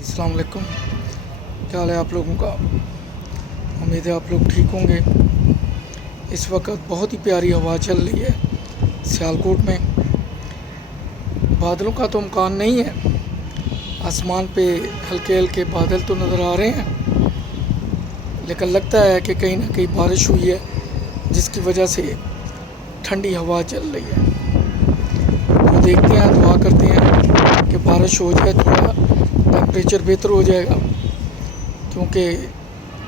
अस्सलाम वालेकुम। क्या हाल है आप लोगों का? उम्मीद है आप लोग ठीक होंगे। इस वक्त बहुत ही प्यारी हवा चल रही है सियालकोट में। बादलों का तो इम्कान नहीं है, आसमान पे हल्के हल्के बादल तो नज़र आ रहे हैं, लेकिन लगता है कि कहीं ना कहीं बारिश हुई है, जिसकी वजह से ठंडी हवा चल रही है। तो देखते हैं, दुआ करते हैं कि बारिश हो जाए, थोड़ा टेम्परेचर बेहतर हो जाएगा, क्योंकि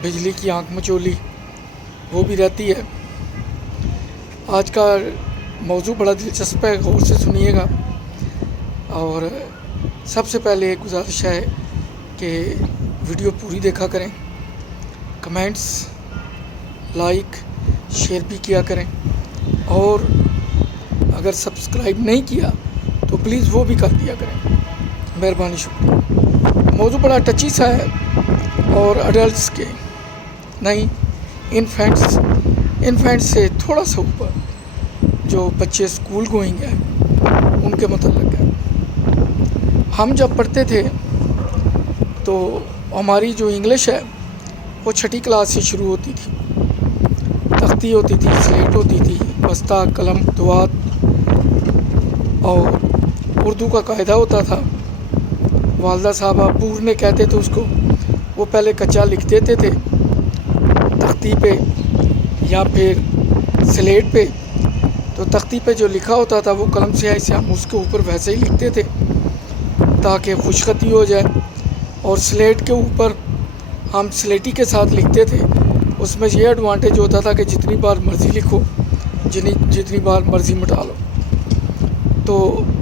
बिजली की आंख मचोली वो भी रहती है। आज का मौजू बड़ा दिलचस्प है, गौर से सुनिएगा। और सबसे पहले एक गुजारिश है कि वीडियो पूरी देखा करें, कमेंट्स, लाइक, शेयर भी किया करें, और अगर सब्सक्राइब नहीं किया तो प्लीज़ वो भी कर दिया करें, मेहरबानी, शुक्रिया। मौजू बड़ा टची सा है और अडल्ट्स के नहीं, इन्फेंट्स से थोड़ा सा ऊपर जो बच्चे स्कूल गोइंग हैं उनके मतलब है। हम जब पढ़ते थे तो हमारी जो इंग्लिश है वो छठी क्लास से शुरू होती थी। तख्ती होती थी, स्लेट होती थी, बस्ता, कलम, दुआत, और उर्दू का कायदा होता था। वालदा साहबा पूरने कहते थे उसको, वो पहले कच्चा लिख देते थे तख्ती पे या फिर स्लेट पे। तो तख्ती पे जो लिखा होता था वो कलम स्याही से हम उसके ऊपर वैसे ही लिखते थे ताकि खुशखती हो जाए, और स्लेट के ऊपर हम स्लेटी के साथ लिखते थे। उसमें ये एडवांटेज होता था कि जितनी बार मर्ज़ी लिखो, जितनी बार मर्ज़ी मिटा लो। तो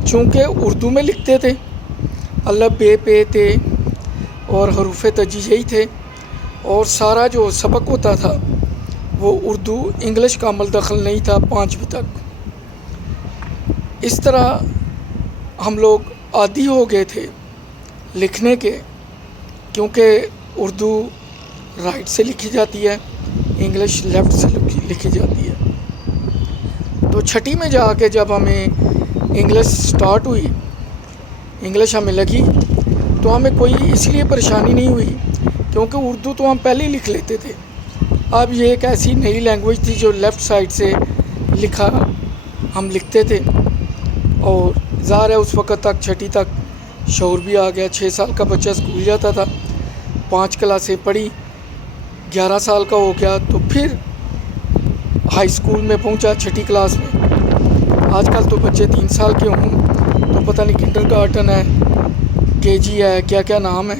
चूँकि उर्दू में लिखते थे, अल्लफ़ बे पे ते और हरूफ तजी यही थे, और सारा जो सबक होता था वो उर्दू इंग्लिश का अमल दखल नहीं था 5वीं तक। इस तरह हम लोग आदी हो गए थे लिखने के, क्योंकि उर्दू राइट से लिखी जाती है, इंग्लिश लेफ़्ट से लिखी जाती है। तो छठी में जाके जब हमें इंग्लिश स्टार्ट हुई, इंग्लिश हमें लगी, तो हमें कोई इसलिए परेशानी नहीं हुई क्योंकि उर्दू तो हम पहले ही लिख लेते थे। अब ये एक ऐसी नई लैंग्वेज थी जो लेफ़्ट साइड से लिखा हम लिखते थे, और ज़ाहिर है उस वक़्त तक, छठी तक, शौर भी आ गया। 6 साल का बच्चा स्कूल जाता था, 5 क्लासें पढ़ी, 11 साल का हो गया तो फिर हाई स्कूल में पहुंचा, छठी क्लास में। आजकल तो बच्चे 3 साल के हों तो पता नहीं किंडरगार्टन है, केजी है, क्या क्या नाम है,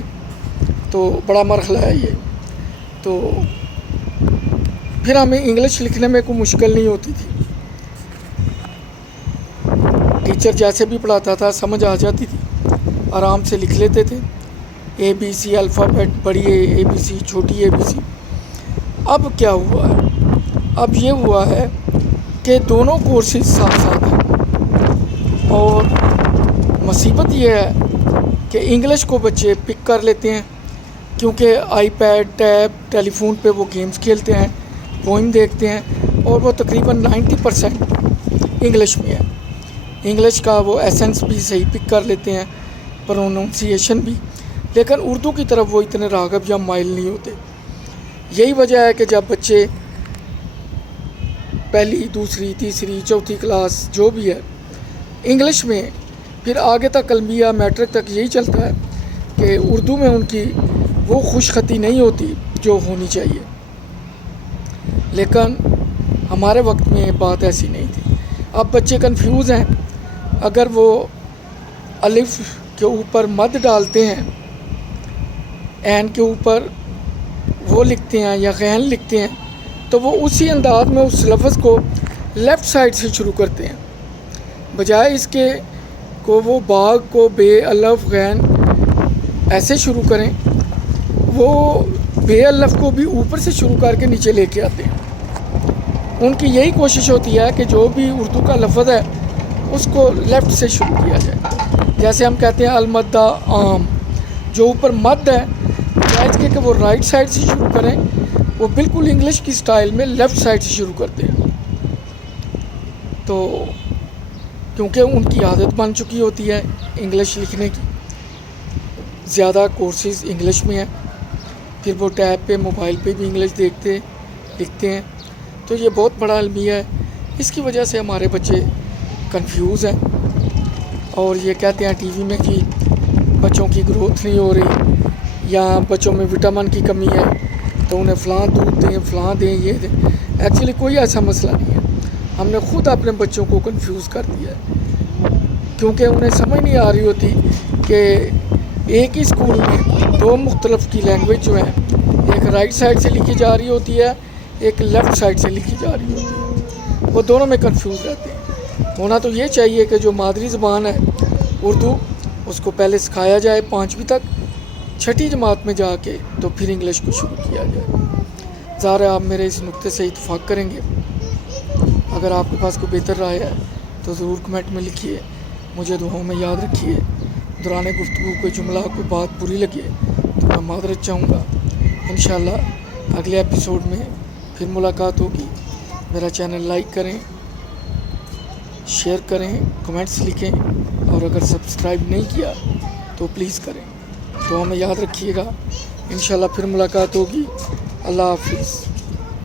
तो बड़ा मरहला है ये। तो फिर हमें इंग्लिश लिखने में कोई मुश्किल नहीं होती थी, टीचर जैसे भी पढ़ाता था समझ आ जाती थी, आराम से लिख लेते थे। ABC अल्फ़ाबेट, बड़ी ABC, छोटी ABC। अब क्या हुआ है? अब ये हुआ है कि दोनों कोर्सेज साथ साथ हैं, और मुसीबत ये है कि इंग्लिश को बच्चे पिक कर लेते हैं क्योंकि आईपैड, टैब, टेलीफोन पे वो गेम्स खेलते हैं, पोइम देखते हैं, और वो तकरीबन 90% इंग्लिश में है। इंग्लिश का वो एसेंस भी सही पिक कर लेते हैं, प्रोनाउंसिएशन भी, लेकिन उर्दू की तरफ वो इतने राग़ब या माइल नहीं होते। यही वजह है कि जब बच्चे पहली, दूसरी, तीसरी, चौथी क्लास जो भी है इंग्लिश में, फिर आगे तक कलमिया, मैट्रिक तक यही चलता है कि उर्दू में उनकी वो खुशखती नहीं होती जो होनी चाहिए। लेकिन हमारे वक्त में बात ऐसी नहीं थी। अब बच्चे कंफ्यूज हैं, अगर वो अलिफ के ऊपर मद डालते हैं, ऐन के ऊपर वो लिखते हैं या गैन लिखते हैं, तो वो उसी अंदाज में उस लफ्ज़ को लेफ़्ट साइड से शुरू करते हैं, बजाय इसके को वो बाग को बे, अल्लफ़, गैन ऐसे शुरू करें। वो बे अल्लफ़ को भी ऊपर से शुरू करके नीचे लेके आते हैं। उनकी यही कोशिश होती है कि जो भी उर्दू का लफ्ज़ है उसको लेफ़्ट से शुरू किया जाए। जैसे हम कहते हैं अलमद्दा आम, जो ऊपर मद है, बजाय कि वो राइट साइड से शुरू करें, वो बिल्कुल इंग्लिश की स्टाइल में लेफ़्ट साइड से शुरू करते हैं। तो क्योंकि उनकी आदत बन चुकी होती है इंग्लिश लिखने की, زیادہ کورسز انگلش میں ہیں، پھر وہ ٹیب پہ موبائل پہ بھی انگلش دیکھتے لکھتے ہیں، تو یہ بہت بڑا المیہ ہے۔ اس کی وجہ سے ہمارے بچے کنفیوز ہیں اور یہ کہتے ہیں ٹی وی میں کہ بچوں کی گروتھ نہیں ہو رہی یا بچوں میں وٹامن کی کمی ہے تو انہیں فلاں دودھ دیں، فلاں دیں، یہ دیں۔ ایکچولی کوئی ایسا مسئلہ نہیں ہے، ہم نے خود اپنے بچوں کو کنفیوز کر دیا ہے، کیونکہ انہیں سمجھ نہیں آ رہی ہوتی کہ ایک ہی اسکول میں دو مختلف کی لینگویج جو ہیں، ایک رائٹ سائڈ سے لکھی جا رہی ہوتی ہے، ایک لیفٹ سائڈ سے لکھی جا رہی ہوتی ہے، وہ دونوں میں کنفیوز رہتے ہیں۔ ہونا تو یہ چاہیے کہ جو مادری زبان ہے اردو، اس کو پہلے سکھایا جائے 5ویں تک، 6ٹھی جماعت میں جا کے تو پھر انگلش کو شروع کیا جائے۔ ظاہر ہے آپ میرے اس نقطے سے اتفاق کریں گے۔ اگر آپ کے پاس کوئی بہتر رائے ہے تو ضرور کمنٹ میں لکھیے، مجھے دعاؤں میں یاد رکھیے۔ دوران گفتگو کوئی جملہ کوئی بات بری لگے تو میں معذرت چاہوں گا۔ انشاءاللہ اگلے ایپیسوڈ میں پھر ملاقات ہوگی۔ میرا چینل لائک کریں، شیئر کریں، کمنٹس لکھیں، اور اگر سبسکرائب نہیں کیا تو پلیز کریں۔ دعا میں یاد رکھیے گا، انشاءاللہ پھر ملاقات ہوگی۔ اللہ حافظ۔